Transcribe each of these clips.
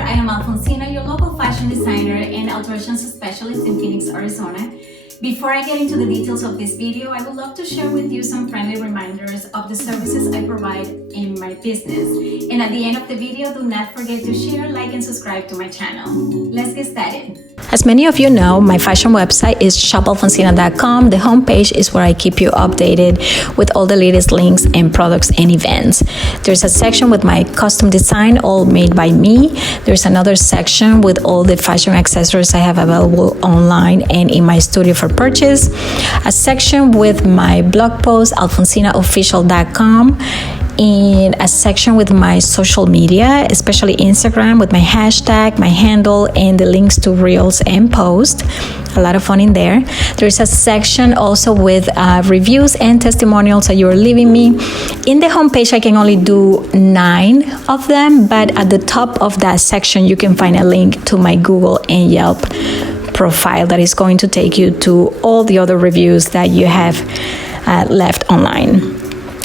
there, I am Alphonsina, your local fashion designer and alterations specialist in Phoenix, Arizona. Before I get into the details of this video, I would love to share with you some friendly reminders of the services I provide in my business. And at the end of the video, do not forget to share, like, and subscribe to my channel. Let's get started. As many of you know, my fashion website is shopalphonsina.com. The homepage is where I keep you updated with all the latest links and products and events. There's a section with my custom design, all made by me. There's another section with all the fashion accessories I have available online and in my studio for purchase. A section with my blog post, alphonsinaofficial.com. In a section with my social media, especially Instagram, with my hashtag, my handle, and the links to reels and posts. A lot of fun in there. There's a section also with reviews and testimonials that you're leaving me. In the homepage, I can only do 9 of them, but at the top of that section, you can find a link to my Google and Yelp profile that is going to take you to all the other reviews that you have left online.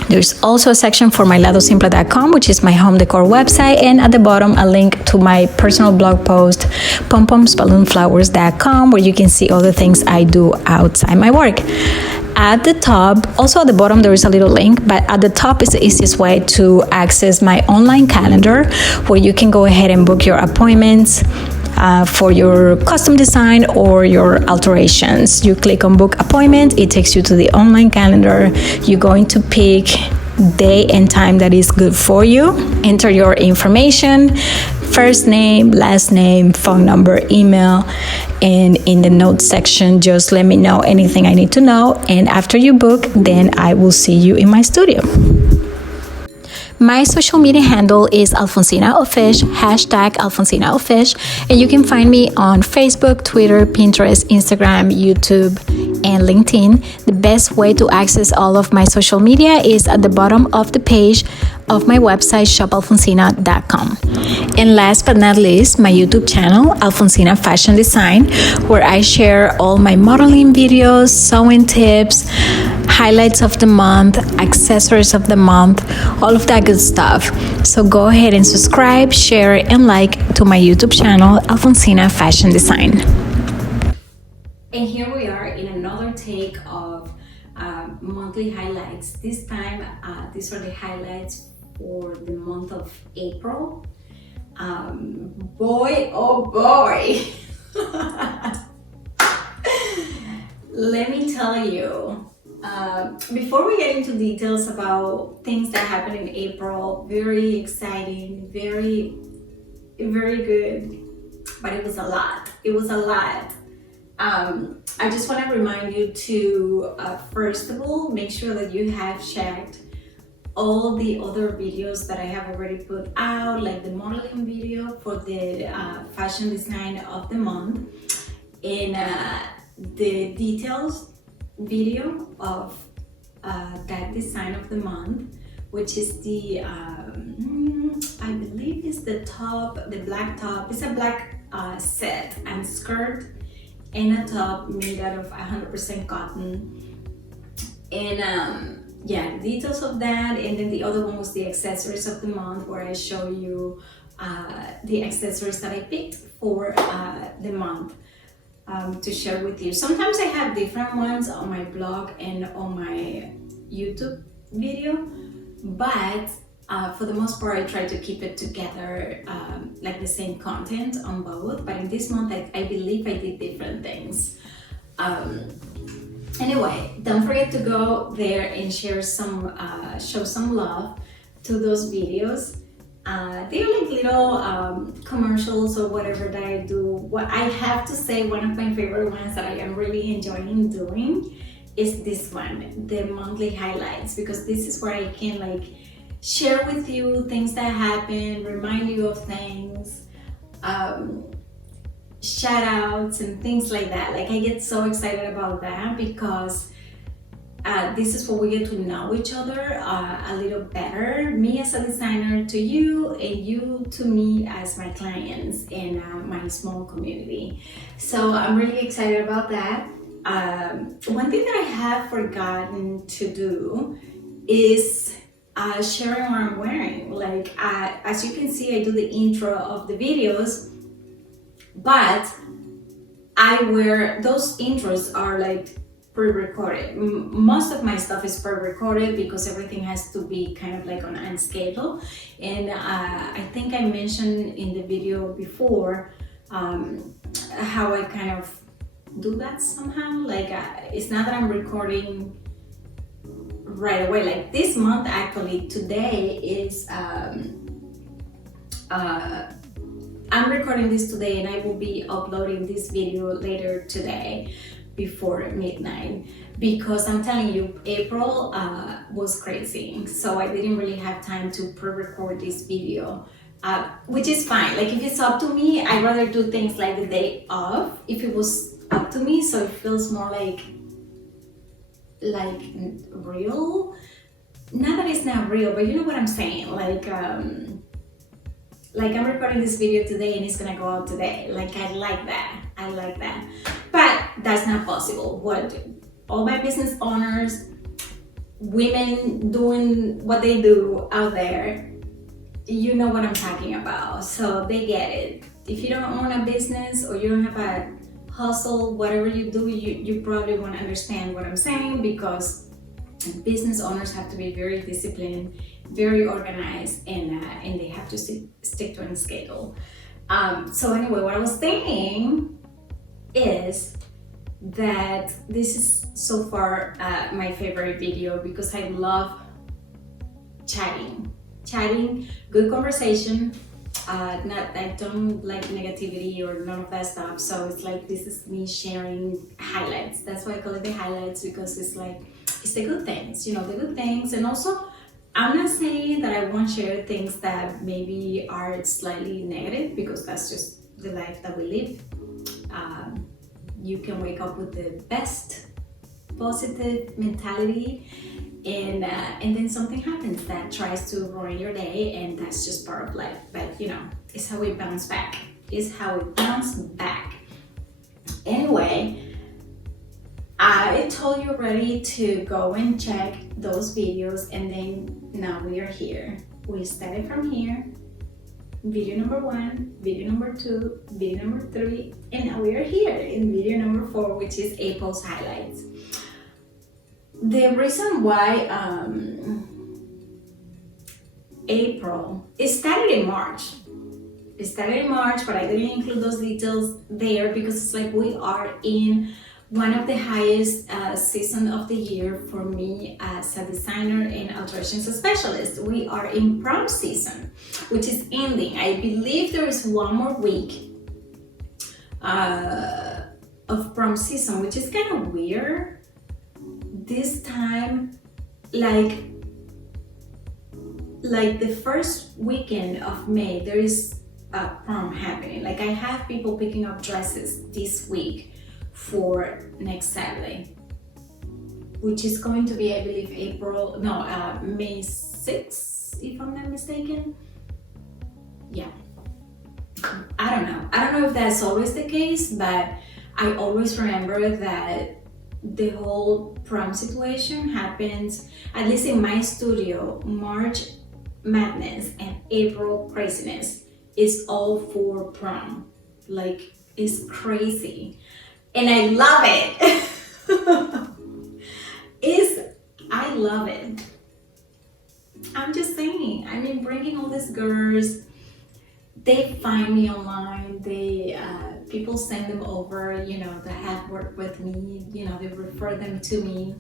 There's also a section for my ladosimple.com, which is my home decor website, and at the bottom a link to my personal blog post, pompomsballoonflowers.com, where you can see all the things I do outside my work. At the top, also at the bottom, there is a little link, but at the top is the easiest way to access my online calendar, where you can go ahead and book your appointments for your custom design or your alterations. You click on book appointment, it takes you to the online calendar. You're going to pick day and time that is good for you. Enter your information, first name, last name, phone number, email, and in the notes section, just let me know anything I need to know. And after you book, then I will see you in my studio. My social media handle is AlphonsinaOffish, hashtag AlphonsinaOffish, and you can find me on Facebook, Twitter, Pinterest, Instagram, YouTube, and LinkedIn. The best way to access all of my social media is at the bottom of the page of my website, shopalphonsina.com. And last but not least, my YouTube channel, Alphonsina Fashion Design, where I share all my modeling videos, sewing tips, highlights of the month, accessories of the month, all of that good stuff. So go ahead and subscribe, share, and like to my YouTube channel, Alphonsina Fashion Design. And here we are in another take of monthly highlights. This time, these are the highlights for the month of April. Boy, oh boy! Let me tell you, before we get into details about things that happened in April, very exciting, very good, but it was a lot. I just want to remind you to, first of all, make sure that you have checked all the other videos that I have already put out, like the modeling video for the fashion design of the month, and the details video of that design of the month, which is the I believe is the top, the black top. It's a black set and skirt and a top made out of 100% cotton, and yeah, the details of that. And then the other one was the accessories of the month, where I show you the accessories that I picked for the month to share with you. Sometimes I have different ones on my blog and on my YouTube video, but for the most part I try to keep it together, like the same content on both. But in this month I believe I did different things. Anyway, don't forget to go there and share some, show some love to those videos. They're like little commercials or whatever that I do. What I have to say, one of my favorite ones that I am really enjoying doing is this one, the monthly highlights, because this is where I can like share with you things that happen, remind you of things, shout outs and things like that. Like, I get so excited about that because this is where we get to know each other a little better. Me as a designer to you, and you to me as my clients in my small community. So I'm really excited about that. One thing that I have forgotten to do is sharing what I'm wearing. Like as you can see, I do the intro of the videos, but I wear, those intros are like pre-recorded. Most of my stuff is pre-recorded because everything has to be kind of like on a schedule. And I think I mentioned in the video before how I kind of do that somehow. Like it's not that I'm recording right away. Like this month, actually, today is I'm recording this today, and I will be uploading this video later today before midnight, because I'm telling you, April was crazy, so I didn't really have time to pre-record this video, which is fine. Like if it's up to me, I'd rather do things like the day of, if it was up to me, so it feels more like real. Not that it's not real, but you know what I'm saying. Like I'm recording this video today and it's gonna go out today. Like I like that. But that's not possible. What all my business owners, women doing what they do out there, you know what I'm talking about. So they get it. If you don't own a business or you don't have a hustle, whatever you do, you probably won't understand what I'm saying, because business owners have to be very disciplined, very organized, and they have to stick to a schedule. So anyway, what I was thinking is that this is so far my favorite video, because I love chatting, good conversation. I don't like negativity or none of that stuff. So it's like, this is me sharing highlights. That's why I call it the highlights, because it's like, it's the good things, you know, the good things. And also, I'm not saying that I won't share things that maybe are slightly negative, because that's just the life that we live. You can wake up with the best positive mentality, and then something happens that tries to ruin your day, and that's just part of life. But you know, it's how we bounce back. Anyway, I told you already to go and check those videos, and then now we are here. We started from here, video number 1, video number 2, video number 3, and now we are here in video number 4, which is April's highlights. The reason why April, it started in March, but I didn't include those details there because it's like we are in one of the highest season of the year for me as a designer and alterations specialist. We are in prom season, which is ending. I believe there is one more week of prom season, which is kind of weird. This time, like the first weekend of May, there is a prom happening. Like I have people picking up dresses this week for next Saturday, which is going to be, I believe, May 6th, if I'm not mistaken. Yeah, I don't know if that's always the case, but I always remember that the whole prom situation happens, at least in my studio, March madness and April craziness is all for prom. Like, it's crazy. And I love it. I love it. I'm just saying, I mean, bringing all these girls, they find me online, people send them over, you know, that have worked with me, you know, they refer them to me.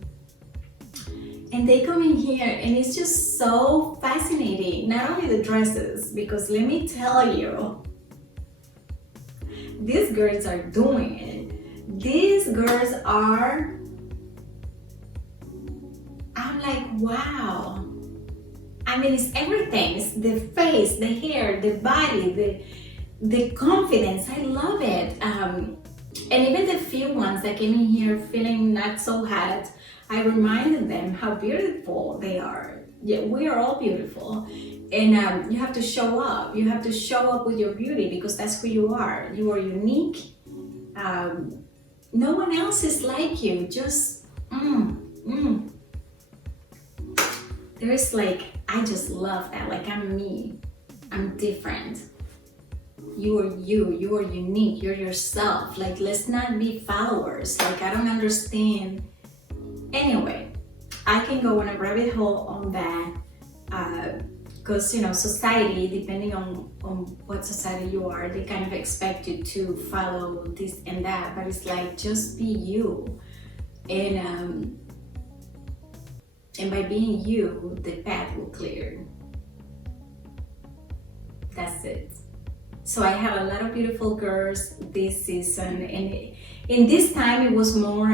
And they come in here and it's just so fascinating. Not only the dresses, because let me tell you, these girls are doing it. These girls are, I'm like, wow. I mean, it's everything. It's the face, the hair, the body, the confidence. I love it. And even the few ones that came in here feeling not so hot, I reminded them how beautiful they are. Yeah, we are all beautiful. And you have to show up. You have to show up with your beauty, because that's who you are. You are unique. No one else is like you. Just, there is like, I just love that. Like, I'm me, I'm different. You are you are unique, you're yourself. Like, let's not be followers. Like, I don't understand. Anyway, I can go on a rabbit hole on that, because society, depending on what society you are, they kind of expect you to follow this and that, but it's like, just be you. And by being you, the path will clear. That's it. So I had a lot of beautiful girls this season, and in this time it was more,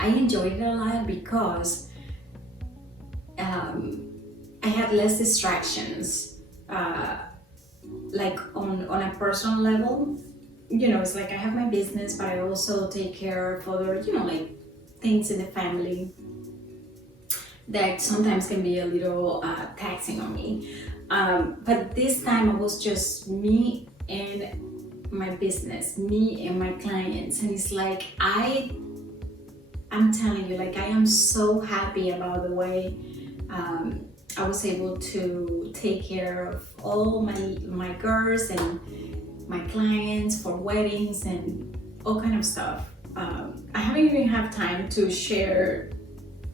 I enjoyed it a lot because I had less distractions, like on a personal level. It's like I have my business, but I also take care of other, like things in the family that sometimes can be a little taxing on me. But this time it was just me and my business, me and my clients, and it's like I'm telling you, like, I am so happy about the way I was able to take care of all my girls and my clients for weddings and all kind of stuff. I haven't even have time to share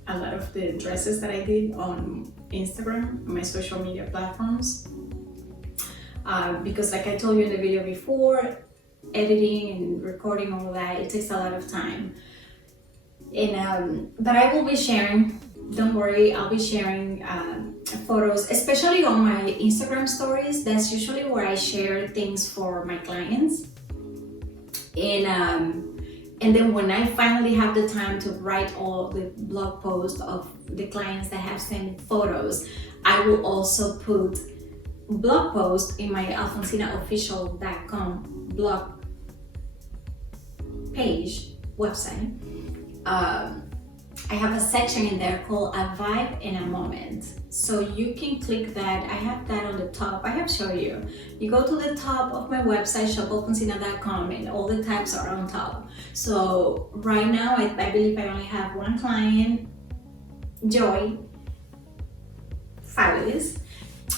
a lot of the dresses that I did on Instagram, on my social media platforms, because like I told you in the video before, editing and recording all that, it takes a lot of time. And but I will be sharing, don't worry, I'll be sharing photos, especially on my Instagram stories. That's usually where I share things for my clients. And then when I finally have the time to write all the blog posts of the clients that have sent photos, I will also put blog posts in my alphonsinaofficial.com blog page, website. I have a section in there called A Vibe in a Moment. So you can click that. I have that on the top. I have shown you. You go to the top of my website, shopalphonsina.com, and all the tabs are on top. So right now, I believe I only have one client, Joy. Fabulous.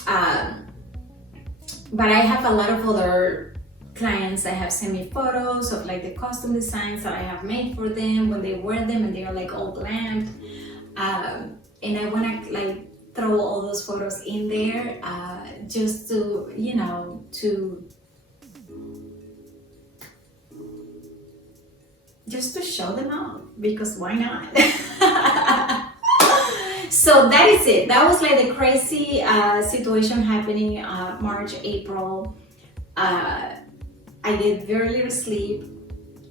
But I have a lot of other clients that have sent me photos of like the custom designs that I have made for them when they wear them and they are like all glammed. And I want to like throw all those photos in there, just to, just to show them out, because why not? So that is it. That was like the crazy situation happening March, April. I get very little sleep.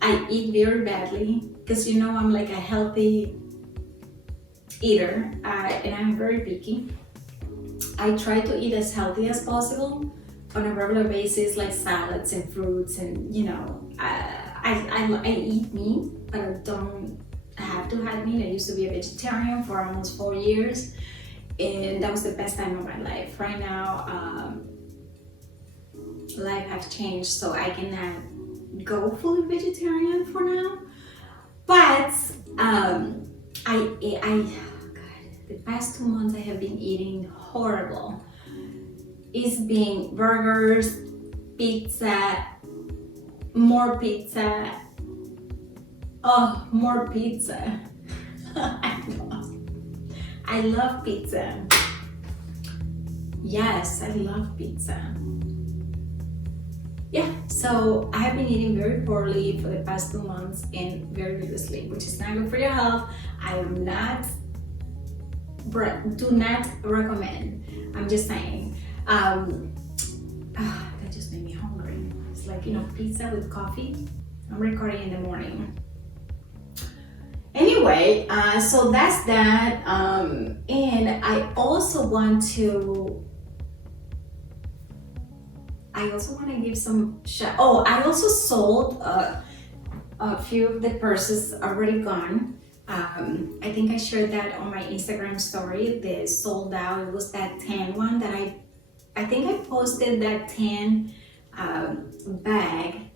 I eat very badly because I'm like a healthy eater, and I'm very picky. I try to eat as healthy as possible on a regular basis, like salads and fruits, and I eat meat, but I don't have to have meat. I used to be a vegetarian for almost 4 years, and that was the best time of my life. Right now, life has changed, so I cannot go fully vegetarian for now. But the past 2 months I have been eating horrible. It's been burgers, pizza, more pizza. Oh, more pizza. I love pizza. Yes, I love pizza. Yeah, so I have been eating very poorly for the past 2 months and very little sleep, which is not good for your health. Do not recommend. I'm just saying. That just made me hungry. It's like, pizza with coffee. I'm recording in the morning. Anyway, so that's that. And I also want to give some I also sold a few of the purses already gone. I think I shared that on my Instagram story. The sold out, it was that tan one that I think I posted that tan bag.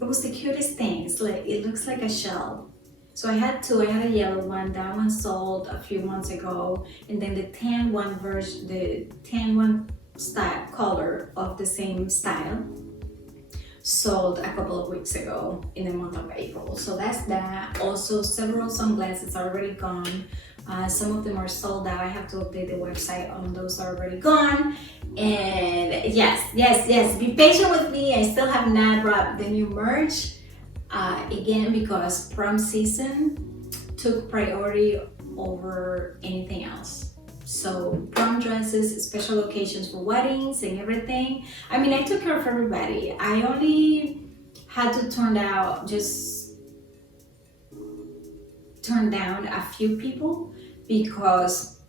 It was the cutest thing. It looks like a shell. So I had two. I had a yellow one. That one sold a few months ago, and then the tan one version, the tan one style color of the same style sold a couple of weeks ago in the month of April. So that's that. Also, several sunglasses are already gone. Some of them are sold out. I have to update the website on those are already gone. And yes, be patient with me. I still have not wrapped the new merch. Again, because prom season took priority over anything else. So prom dresses, special occasions for weddings and everything. I mean, I took care of everybody. I only had to turn down a few people because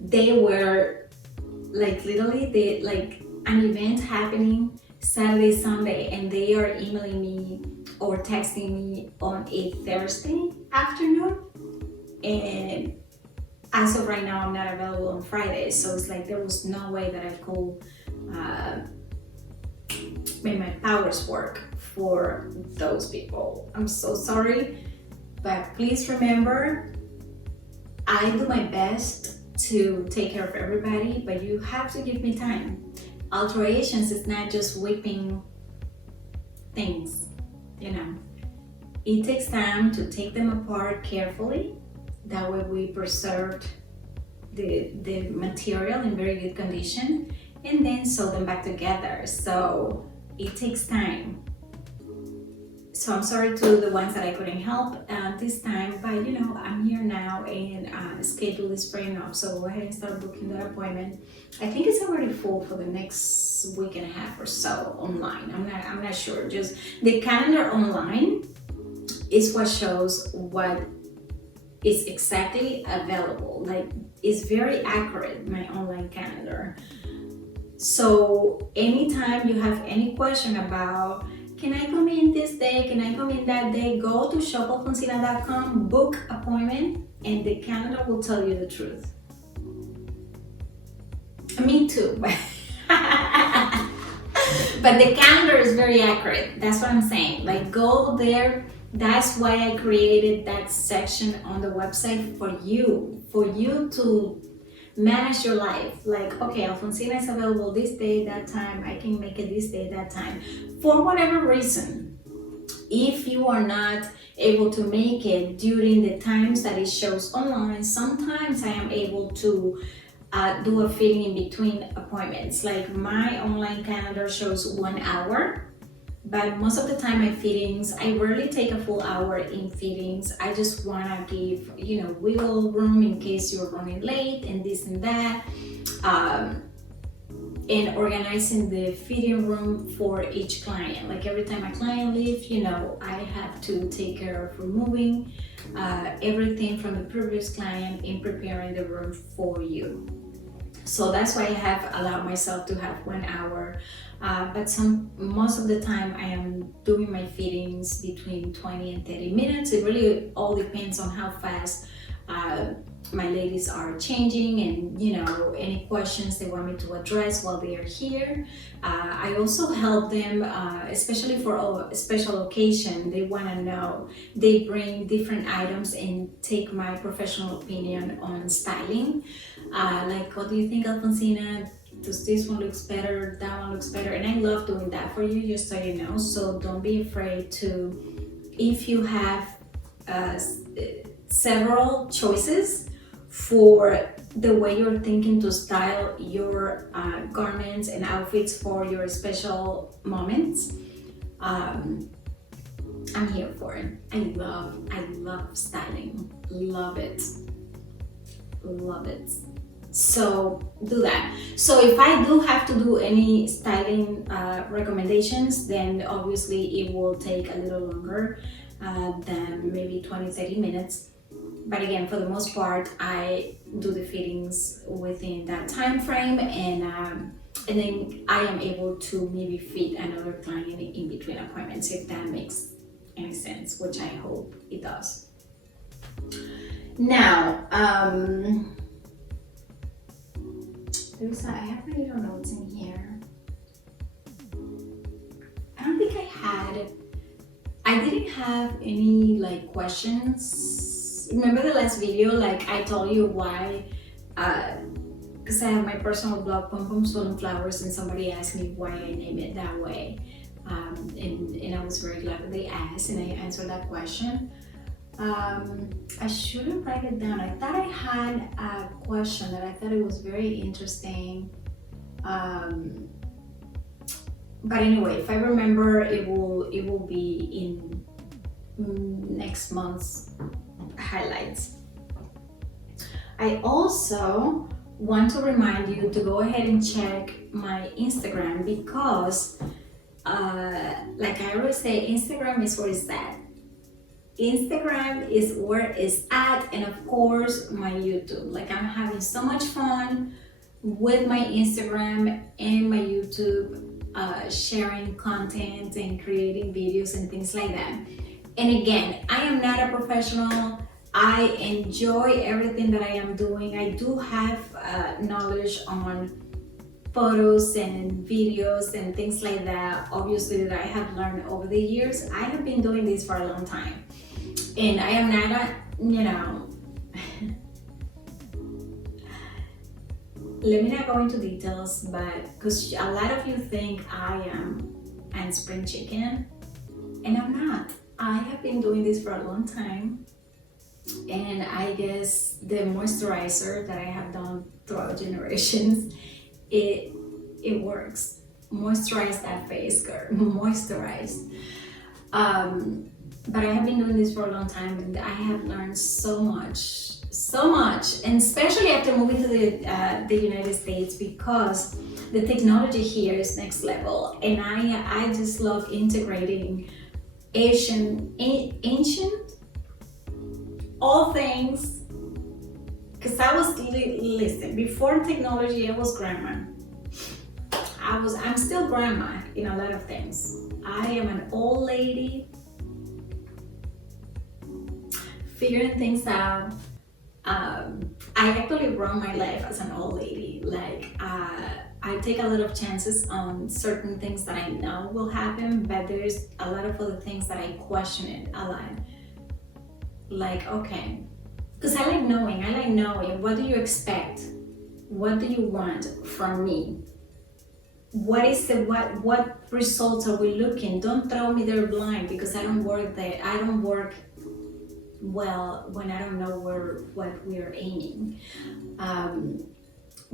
they were like literally an event happening Saturday, Sunday, and they are emailing me or texting me on a Thursday afternoon. And as of right now, I'm not available on Fridays, so it's like there was no way that I could make my powers work for those people. I'm so sorry, but please remember, I do my best to take care of everybody, but you have to give me time. Alterations is not just whipping things, you know. It takes time to take them apart carefully. That way we preserved the material in very good condition and then sew them back together. So it takes time. So I'm sorry to the ones that I couldn't help this time, but you know, I'm here now and schedule is free enough. So go ahead and start booking that appointment. I think it's already full for the next week and a half or so online. I'm not sure. Just the calendar online is what shows what is exactly available. Like, it's very accurate, my online calendar. So anytime you have any question about, can I come in this day, can I come in that day, go to shopalphonsina.com, book appointment, and the calendar will tell you the truth. Me too, but the calendar is very accurate. That's what I'm saying. Like, go there. That's why I created that section on the website for you to manage your life. Like, okay, Alphonsina is available this day, that time. I can make it this day, that time. For whatever reason, if you are not able to make it during the times that it shows online, sometimes I am able to do a fitting in between appointments. Like, my online calendar shows 1 hour. But most of the time my fittings, I rarely take a full hour in fittings. I just wanna give, you know, wiggle room in case you're running late and this and that. And organizing the fitting room for each client. Like, every time a client leaves, you know, I have to take care of removing everything from the previous client and preparing the room for you. So that's why I have allowed myself to have 1 hour. But most of the time I am doing my fittings between 20 and 30 minutes. It really all depends on how fast my ladies are changing and, you know, any questions they want me to address while they are here. I also help them, especially for a special occasion. They want to know, they bring different items and take my professional opinion on styling. Like, what do you think, Alphonsina? Does this one looks better? That one looks better? And I love doing that for you, just so you know. So don't be afraid to, if you have several choices for the way you're thinking to style your garments and outfits for your special moments, I'm here for it. I love styling. Love it. So do that. So if I do have to do any styling recommendations, then obviously it will take a little longer than maybe 20-30 minutes. But again, for the most part, I do the fittings within that time frame, and then I am able to maybe fit another client in between appointments, if that makes any sense, which I hope it does. Now, I have my little notes in here. I don't think I I didn't have any like questions. Remember the last video, like I told you why, because I have my personal blog, Pom Pom Swollen Flowers, and somebody asked me why I named it that way. And I was very glad that they asked, and I answered that question. I shouldn't write it down. I thought I had a question that I thought it was very interesting. But anyway, if I remember, it will be in next month's highlights. I also want to remind you to go ahead and check my Instagram because, like I always say, Instagram is where it's at. Instagram is where it's at, and of course my YouTube. Like I'm having so much fun with my Instagram and my YouTube, sharing content and creating videos and things like that. And again, I am not a professional. I enjoy everything that I am doing. I do have knowledge on photos and videos and things like that, obviously, that I have learned over the years. I have been doing this for a long time, and I am not a, let me not go into details, but because a lot of you think I am an spring chicken, and I'm not. I have been doing this for a long time, and I guess the moisturizer that I have done throughout generations, it works. Moisturize that face, girl. Moisturize. But I have been doing this for a long time, and I have learned so much, and especially after moving to the United States, because the technology here is next level, and I just love integrating ancient all things. Because I was, listen, before technology, I was grandma. I'm still grandma in a lot of things. I am an old lady figuring things out. I actually run my life as an old lady. Like, I take a lot of chances on certain things that I know will happen, but there's a lot of other things that I question it a lot. Like, okay, because I like knowing, what do you expect? What do you want from me? What is what results are we looking? Don't throw me there blind, because I don't work there. I don't work well when I don't know what we are aiming.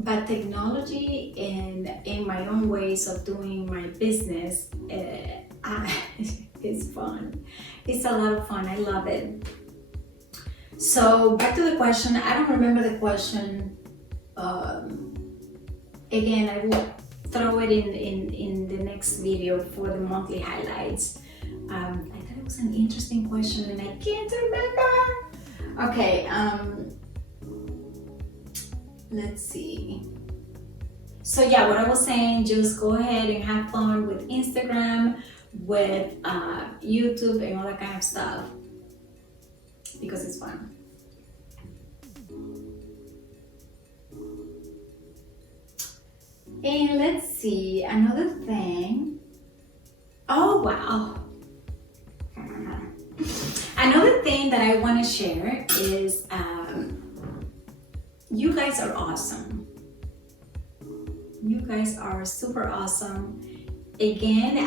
But technology and in my own ways of doing my business, it's fun. It's a lot of fun. I love it. So back to the question. I don't remember the question. Again, I will throw it in the next video for the monthly highlights. I thought it was an interesting question and I can't remember. Okay, let's see. So yeah, what I was saying, just go ahead and have fun with Instagram, with YouTube and all that kind of stuff, because it's fun. And let's see, another thing. Oh wow. Another thing that I want to share is you guys are awesome. You guys are super awesome. Again,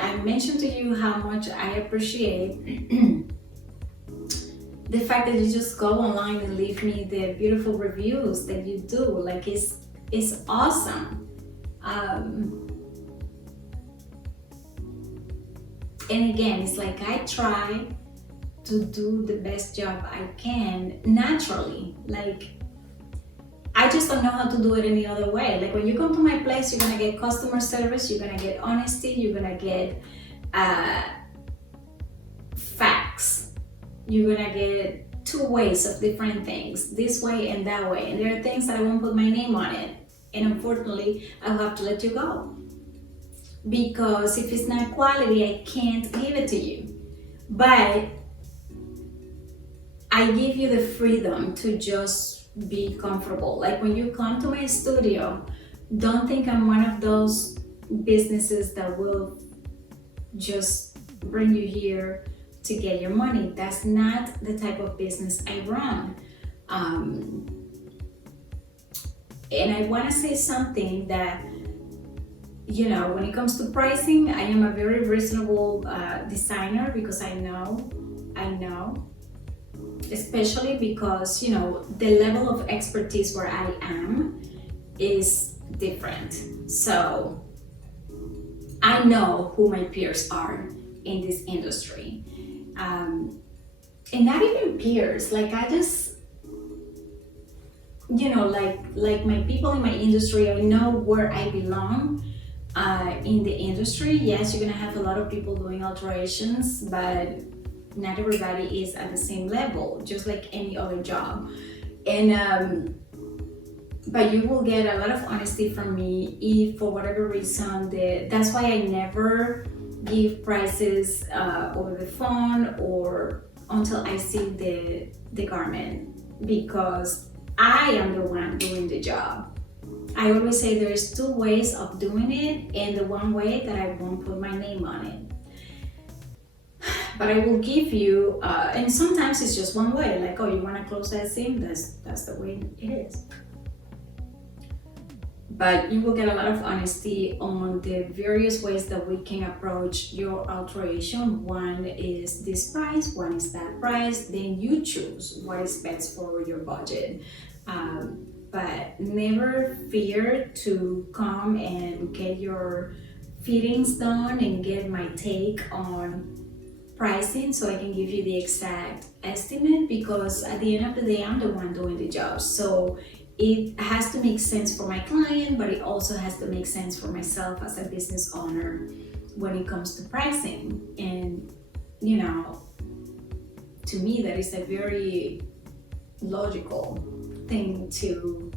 I mentioned to you how much I appreciate the fact that you just go online and leave me the beautiful reviews that you do. Like, it's awesome. And again, it's like I try to do the best job I can naturally. Like, I just don't know how to do it any other way. Like, when you come to my place, you're gonna get customer service, you're gonna get honesty, you're gonna get facts. You're gonna get two ways of different things, this way and that way. And there are things that I won't put my name on it. And unfortunately, I'll have to let you go. Because if it's not quality, I can't give it to you. But I give you the freedom to just be comfortable. Like, when you come to my studio, don't think I'm one of those businesses that will just bring you here to get your money. That's not the type of business I run. And I want to say something that, when it comes to pricing, I am a very reasonable designer, because I know, especially because, the level of expertise where I am is different. So I know who my peers are in this industry. And not even peers, like I just, like my people in my industry, I know where I belong in the industry. Yes, you're gonna have a lot of people doing alterations, but not everybody is at the same level, just like any other job. And but you will get a lot of honesty from me if for whatever reason, that's why I never give prices over the phone or until I see the garment, because I am the one doing the job. I always say there's two ways of doing it, and the one way that I won't put my name on it. But I will give you, and sometimes it's just one way, like, oh, you want to close that seam? That's the way it is. But you will get a lot of honesty on the various ways that we can approach your alteration. One is this price, one is that price, then you choose what is best for your budget. But never fear to come and get your fittings done and get my take on pricing, so I can give you the exact estimate, because at the end of the day, I'm the one doing the job. So it has to make sense for my client, but it also has to make sense for myself as a business owner when it comes to pricing. And to me, that is a very logical thing to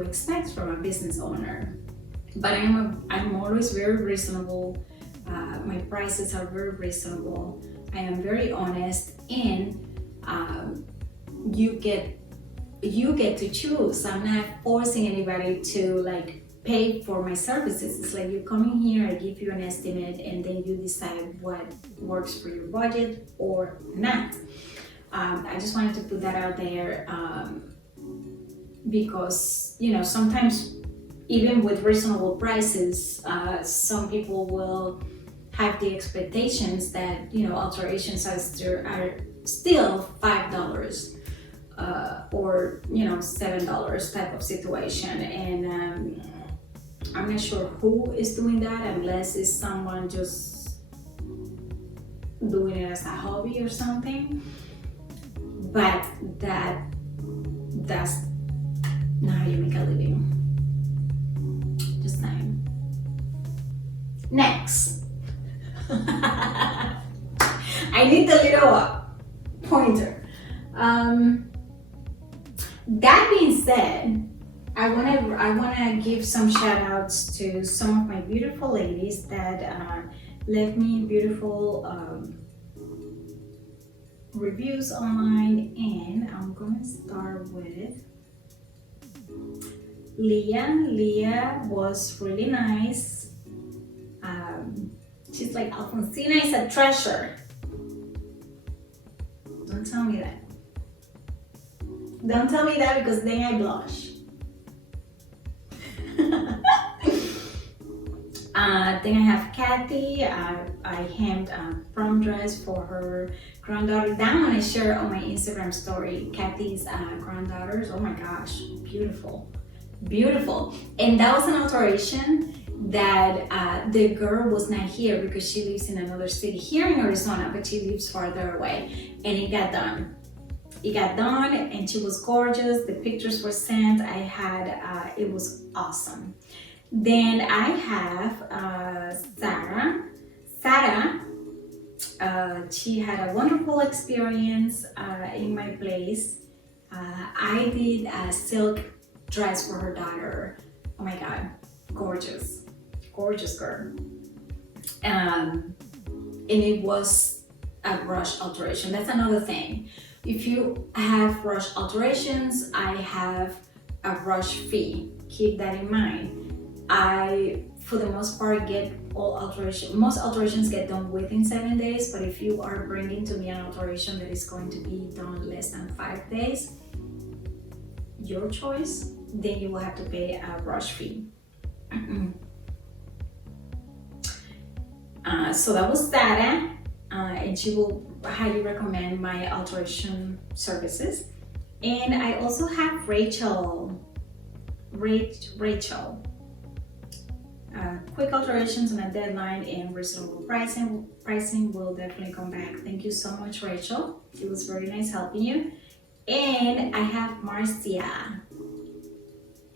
expect from a business owner. But I'm always very reasonable. My prices are very reasonable. I am very honest, and you get to choose. I'm not forcing anybody to pay for my services. It's like, you're coming here, I give you an estimate, and then you decide what works for your budget or not. I just wanted to put that out there, because sometimes even with reasonable prices, some people will have the expectations that alterations are still $5 or $7 type of situation, and I'm not sure who is doing that, unless it's someone just doing it as a hobby or something. But that's not how you make a living. Just saying. Next. I need the little pointer. That being said, I wanna give some shout outs to some of my beautiful ladies that left me beautiful reviews online, and I'm gonna start with Leah. Leah was really nice. She's like, Alphonsina is a treasure. Don't tell me that. Don't tell me that, because then I blush. Then I have Kathy. I hemmed a prom dress for her granddaughter. That one I share on my Instagram story. Kathy's granddaughters. Oh my gosh, beautiful, beautiful. And that was an alteration that the girl was not here because she lives in another city here in Arizona, but she lives farther away, and it got done. It got done, and she was gorgeous. The pictures were sent. I had, it was awesome. Then I have Sarah. Sarah, she had a wonderful experience in my place. I did a silk dress for her daughter. Oh my God, gorgeous, gorgeous girl. And it was a rush alteration. That's another thing. If you have rush alterations, I have a rush fee. Keep that in mind. I for the most part, get all most alterations get done within 7 days, but if you are bringing to me an alteration that is going to be done less than 5 days, your choice, then you will have to pay a rush fee. So that was Dara, and she will highly recommend my alteration services. And I also have Rachel. Quick alterations on a deadline and reasonable pricing. Pricing will definitely come back. Thank you so much, Rachel. It was very nice helping you. And I have Marcia.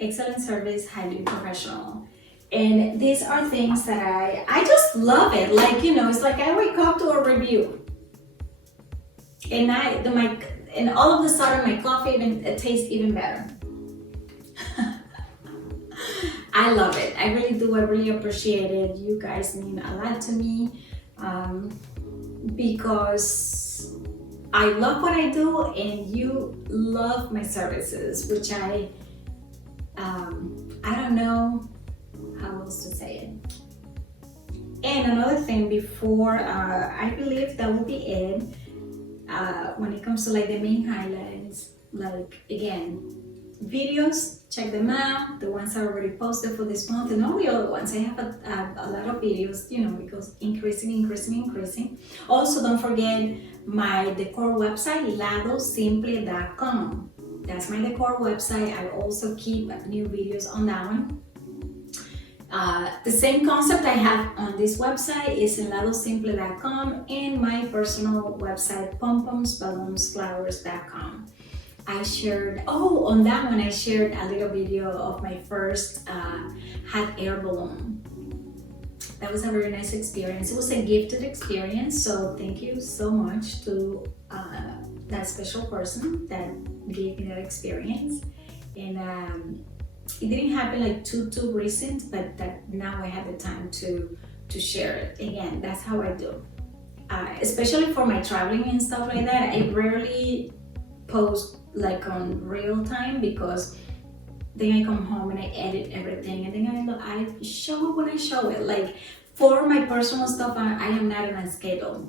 Excellent service, highly professional. And these are things that I just love it. Like, you know, it's like I wake up to a review, and and all of a sudden my coffee tastes even better. I love it. I really do. I really appreciate it. You guys mean a lot to me, because I love what I do and you love my services, which I don't know how else to say it. And another thing before, I believe that will be it. When it comes to like the main highlights, like again, videos, check them out. The ones I already posted for this month and all the other ones. I have a lot of videos, you know, because increasing. Also, don't forget my Decor website, ladosimple.com. That's my Decor website. I also keep new videos on that one. The same concept I have on this website is in ladosimple.com and my personal website, pompomsballoonsflowers.com. I shared, on that one, I shared a little video of my first hot air balloon. That was a very nice experience. It was a gifted experience, so thank you so much to that special person that gave me that experience. And it didn't happen like too recent, but that now I have the time to share it. Again, that's how I do. Especially for my traveling and stuff like that, I rarely post like on real time, because then I come home and I edit everything, and then I show it when I show it. Like for my personal stuff, I am not in a schedule.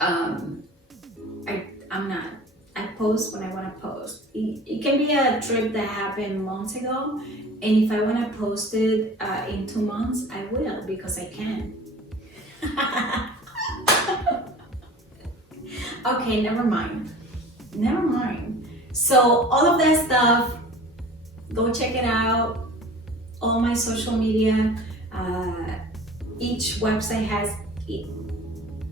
I'm not. I post when I want to post. It can be a trip that happened months ago, and if I want to post it in 2 months, I will, because I can. Okay, never mind. So all of that stuff, go check it out. All my social media, each website has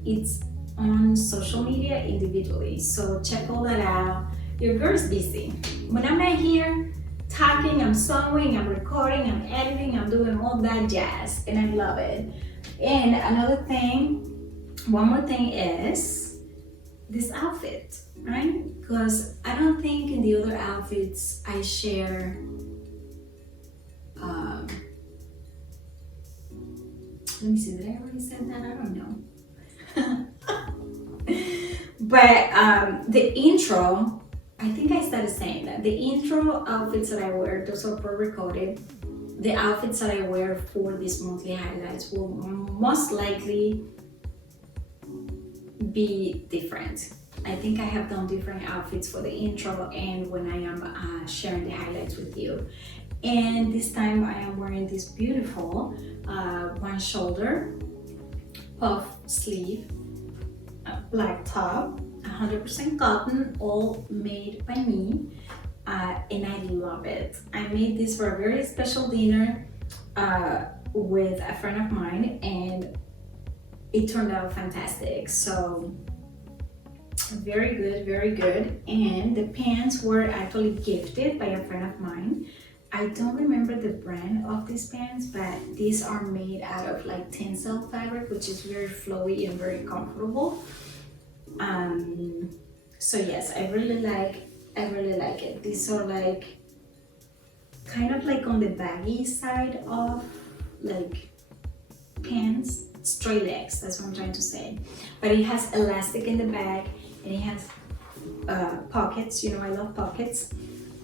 its on social media individually, so check all that out. Your girl's busy. When I'm not here talking, I'm sewing, I'm recording, I'm editing, I'm doing all that jazz, and I love it. And one more thing is this outfit, right? Because I don't think in the other outfits I share let me see, did I already say that? I don't know. But the intro, I think I started saying that. The intro outfits that I wear, those are pre-recorded. The outfits that I wear for these monthly highlights will most likely be different. I think I have done different outfits for the intro and when I am sharing the highlights with you. And this time I am wearing this beautiful one shoulder puff sleeve black top, 100% cotton, all made by me, and I love it. I made this for a very special dinner with a friend of mine, and it turned out fantastic. So very good. And the pants were actually gifted by a friend of mine. I don't remember the brand of these pants, but these are made out of like tencel fabric, which is very flowy and very comfortable. So yes, I really like it. These are like kind of like on the baggy side of like pants, straight legs, that's what I'm trying to say. But it has elastic in the back, and it has pockets. You know, I love pockets.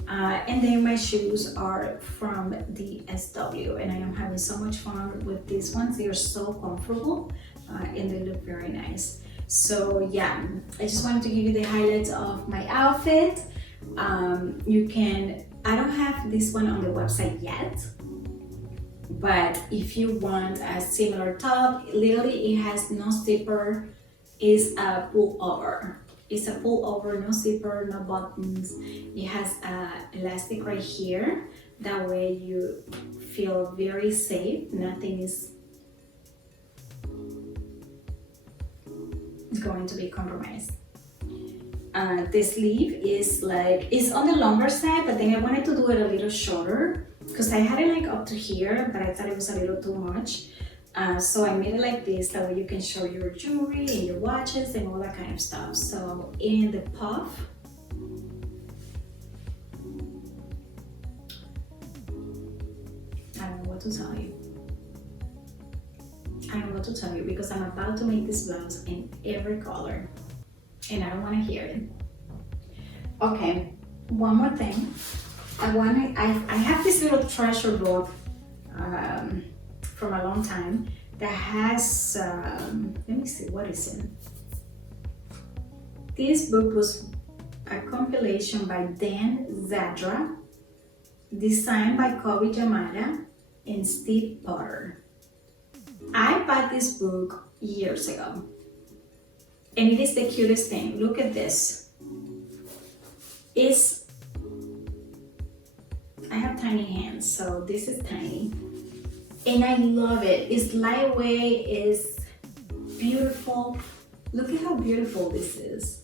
And then my shoes are from the SW, and I am having so much fun with these ones. They are so comfortable and they look very nice. So yeah, I just wanted to give you the highlights of my outfit. I don't have this one on the website yet, but if you want a similar top, literally it has no zipper, is a pullover. It's a pullover, no zipper, no buttons. It has elastic right here. That way you feel very safe. Nothing is going to be compromised. The sleeve is on the longer side, but then I wanted to do it a little shorter because I had it like up to here, but I thought it was a little too much. So I made it like this, that way you can show your jewelry and your watches and all that kind of stuff. So in the puff, I don't know what to tell you. I don't know what to tell you because I'm about to make this blouse in every color and I don't want to hear it. Okay, one more thing. I have this little treasure book from a long time that has, let me see, what is it? This book was a compilation by Dan Zadra, designed by Kobe Yamada and Steve Potter. I bought this book years ago, and it is the cutest thing. Look at this. I have tiny hands, so this is tiny. And I love it. It's lightweight, it's beautiful. Look at how beautiful this is.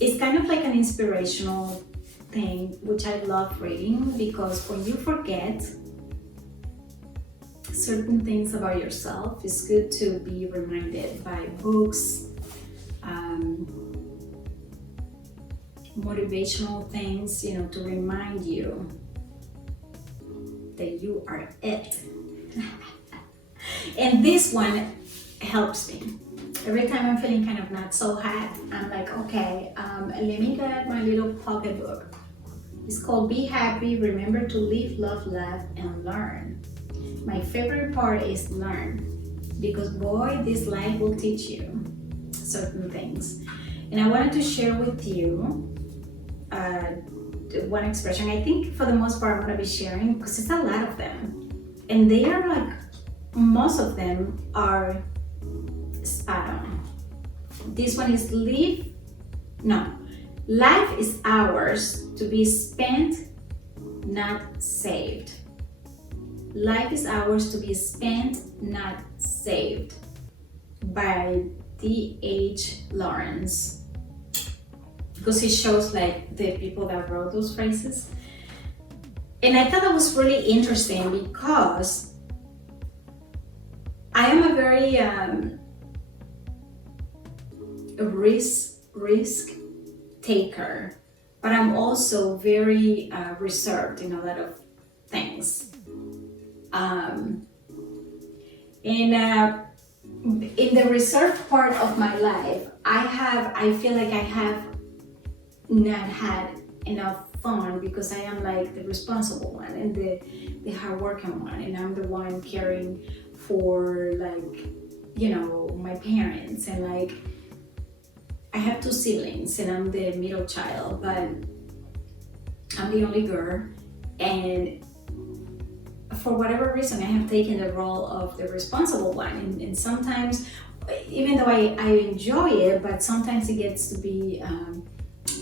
It's kind of like an inspirational thing, which I love reading because when you forget certain things about yourself, it's good to be reminded by books, motivational things, to remind you that you are it. And this one helps me. Every time I'm feeling kind of not so hot, I'm like, okay, let me get my little pocketbook. It's called Be Happy, Remember to Live, Love, Laugh, and Learn. My favorite part is learn, because boy, this life will teach you certain things. And I wanted to share with you one expression. I think for the most part I'm going to be sharing because it's a lot of them, and they are like, most of them are spot on. This one is life is ours to be spent, not saved. Life is ours to be spent, not saved, by D.H. Lawrence. Because it shows like the people that wrote those phrases. And I thought that was really interesting because I am a very risk taker, but I'm also very reserved in a lot of things. In the reserved part of my life, I feel like I have not had enough fun because I am like the responsible one and the hardworking one, and I'm the one caring for my parents, and like I have two siblings and I'm the middle child, but I'm the only girl, and for whatever reason I have taken the role of the responsible one, and sometimes, even though I enjoy it, but sometimes it gets to be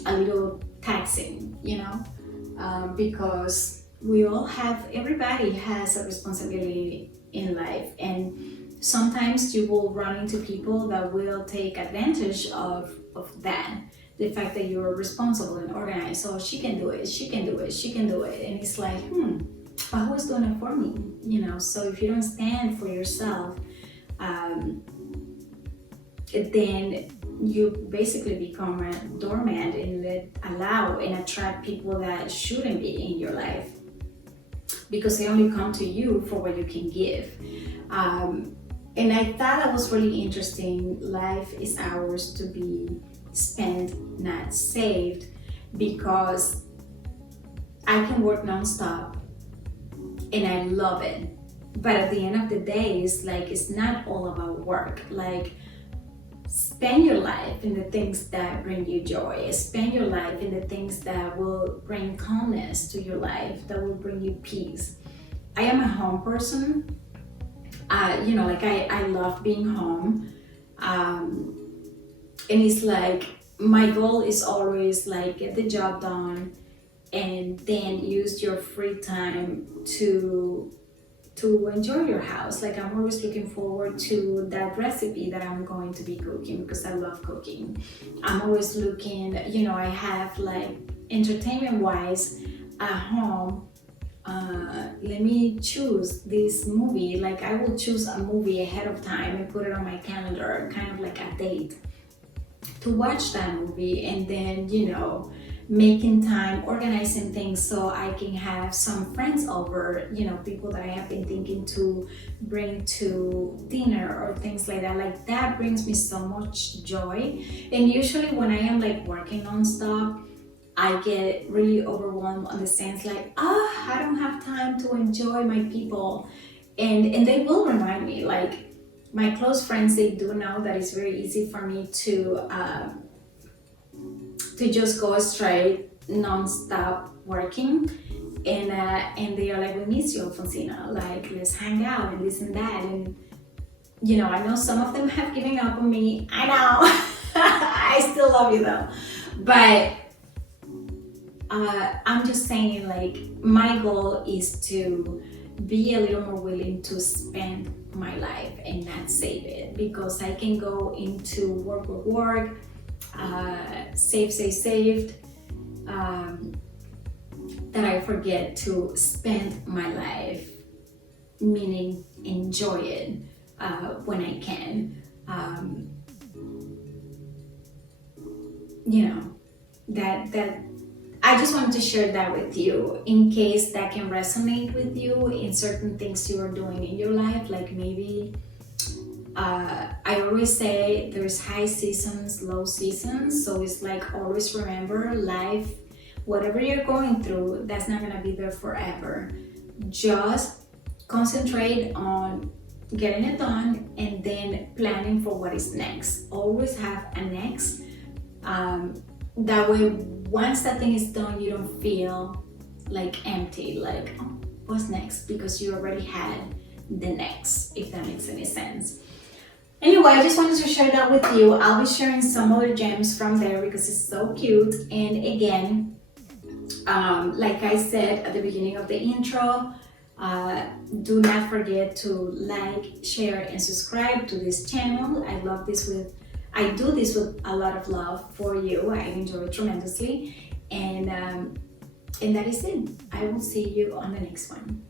a little taxing, because everybody has a responsibility in life, and sometimes you will run into people that will take advantage of that, the fact that you're responsible and organized. So she can do it, and it's like, but who's doing it for me? So if you don't stand for yourself, then you basically become a doormat and allow and attract people that shouldn't be in your life, because they only come to you for what you can give. And I thought that was really interesting. Life is ours to be spent, not saved, because I can work nonstop and I love it. But at the end of the day, it's like it's not all about work. Like, spend your life in the things that bring you joy. Spend your life in the things that will bring calmness to your life, that will bring you peace. I am a home person. Like I love being home. And it's like my goal is always like get the job done and then use your free time to enjoy your house. Like, I'm always looking forward to that recipe that I'm going to be cooking because I love cooking. I'm always looking, I have like entertainment wise at home. Let me choose this movie. Like, I will choose a movie ahead of time and put it on my calendar, kind of like a date to watch that movie, and then making time, organizing things so I can have some friends over, people that I have been thinking to bring to dinner or things like that. Like, that brings me so much joy. And usually when I am like working nonstop, I get really overwhelmed on the sense like, I don't have time to enjoy my people. And they will remind me, like, my close friends, they do know that it's very easy for me to just go straight non-stop working, and they are like, we miss you, Alphonsina, like, let's hang out and this and that. And I know some of them have given up on me, I know. I still love you though, but I'm just saying, like, my goal is to be a little more willing to spend my life and not save it, because I can go into work, saved, that I forget to spend my life, meaning enjoy it when I can. That I just wanted to share that with you in case that can resonate with you in certain things you are doing in your life. Like, maybe I always say there's high seasons, low seasons. So it's like, always remember, life, whatever you're going through, that's not gonna be there forever. Just concentrate on getting it done and then planning for what is next. Always have a next. That way, once that thing is done, you don't feel like empty, like, oh, what's next? Because you already had the next, if that makes any sense. Anyway, I just wanted to share that with you. I'll be sharing some other gems from there because it's so cute. And again, like I said at the beginning of the intro, do not forget to like, share, and subscribe to this channel. I do this with a lot of love for you. I enjoy it tremendously. And that is it. I will see you on the next one.